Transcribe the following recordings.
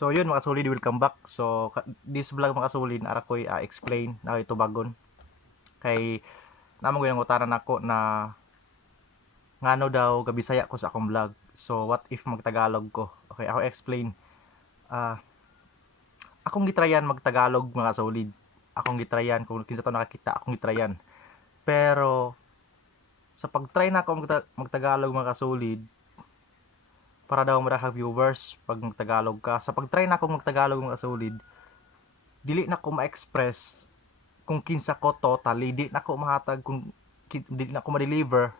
So yun mga solid, welcome back. So this vlog mga solid ara ko'y explain na ito bagon kay namo gyud ang utanan nako na ngano daw gabisaya ko sa akong vlog. So what if magtagalog ko? Okay, ako explain. Akong gitrayan magtagalog mga solid. Akong gitrayan kung kinsa to nakakita, akong gitrayan. Pero sa pagtry na ako magtagalog mga solid, para daw marahang viewers pag magtagalog ka. Sa pagtry na ako magtagalog mga solid, dili na ko ma-express kung kinsa ko totally, di na ko mahatag kung di na ko ma-deliver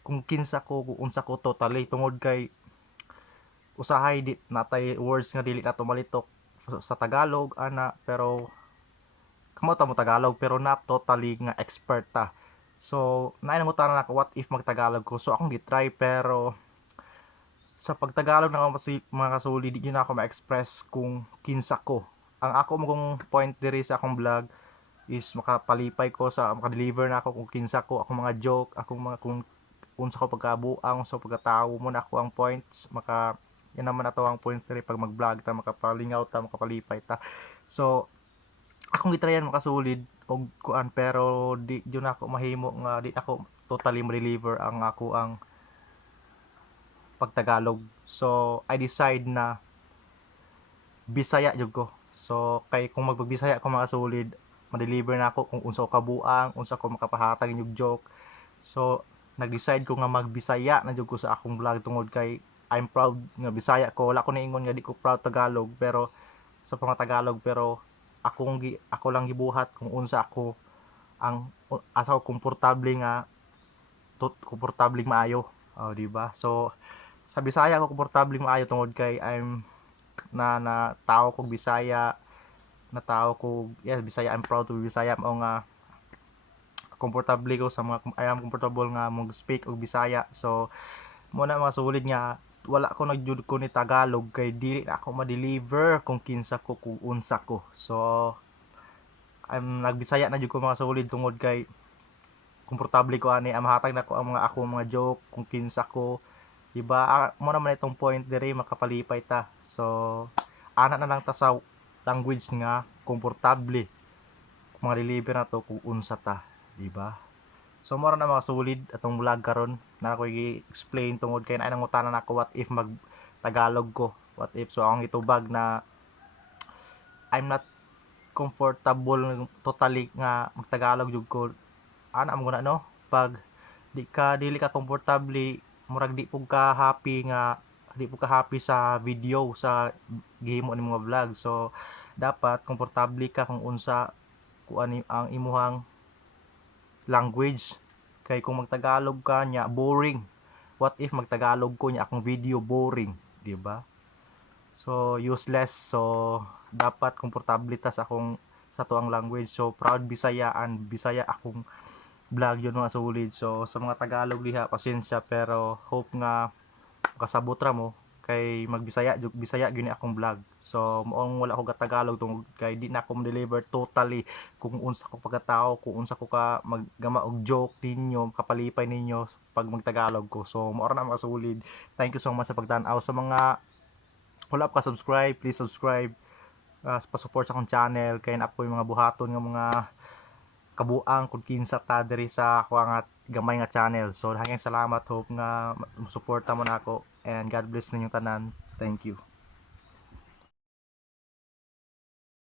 kung kinsa ko, kung unsa ko totally, tungod kay usahay di natay words nga dili na to malitok sa Tagalog ana, pero kamo ta mo Tagalog pero not totally nga expert ta. So naay mo tanan ako what if magtagalog ko, so akong gitry pero sa pagtagalog na mga kasuli di na ako ma-express kung kinsa ko. Ang ako mong point diri sa akong vlog is makapalipay ko sa makadeliver na ako kung kinsa ko, akong mga joke, akong mga kung unsa ko pagkabuang, so pagkatao mo na ako ang points, maka yan naman ato ang points diri pag mag-vlog ta, makapalingaw ta, makapalipay ta. So akong gitrayan makasulid og kuan pero di jud ako mahimo nga di ako totally ma-deliver ang ako ang pagtagalog. So I decide na Bisaya jud ko. So kay kung magbisaya ko mga solid, ma-deliver na ako kung unsa ko kabuang, unsa ko makapahatag inyong joke. So nag-decide ko nga magbisaya na jud ko sa akong vlog tungod kay I'm proud nga Bisaya ko. Wala ko niingon nga di ko proud Tagalog, pero sa mga Tagalog, pero ako lang gibuhat kung unsa ako ang asa ko komportable nga komportable maayo. Oh, di ba? So sa Bisaya ko komportable maayo tungod kay I'm na tao kog Bisaya, na tao ko, yes, Bisaya, I'm proud to be Bisaya. Mao nga komportable ko sa mga, I am comfortable nga mag speak og Bisaya. So mo na mga sulit nga wala ko nagjud ko ni Tagalog kay dili ako ma-deliver kung kinsa ko, kung unsa ko. So I'm nagbisaya na jud ko mga sulit tungod kay komportable ko ani, mahatag na ko ang mga ako mga joke kung kinsa ko, diba? Mo naman itong point diri makapalipay ta. So ana na lang ta sa language nga komportable mga deliver na to kung unsa ta, diba? So mora na mga sulid atong vlog karon na ako i-explain tungod kay naay nangutanan ako what if mag Tagalog ko, what if. So akong itubag na I'm not comfortable totally nga magtagalog jud ko, ana mo na no, pag dili ka komportable, murag di pug ka happy nga, di pug ka happy sa video, sa gihimo ni mga vlog. So dapat komportable ka kung unsa kuan ang imuhang language. Kay kung magtagalog ka nya boring, what if magtagalog ko nya akong video boring, di ba? So useless. So dapat komportable ta sa akong sa tuang language. So proud Bisayaan, Bisaya akong vlog yun mga solid. So sa mga Tagalog diha, pasensya, pero hope nga makasabot ra mo kay magbisaya Bisaya gyud akong vlog. So moong wala ko Tagalog tungod kay di na ako deliver totally kung unsa ko pagkatao, kung unsa ko ka maggama og joke ninyo, kapalipay ninyo pag magtagalog ko. So mao ra na mga solid. Thank you so much sa pagtan-aw. Sa mga wala pa ka subscribe, please subscribe. Pa-support sa akong channel kay na po yung mga buhaton nga mga kabuang kung kinsa ta diri sa ako nga gamay nga channel. So daghang salamat, hope nga suporta mo na ako, and God bless ninyong tanan. Thank you.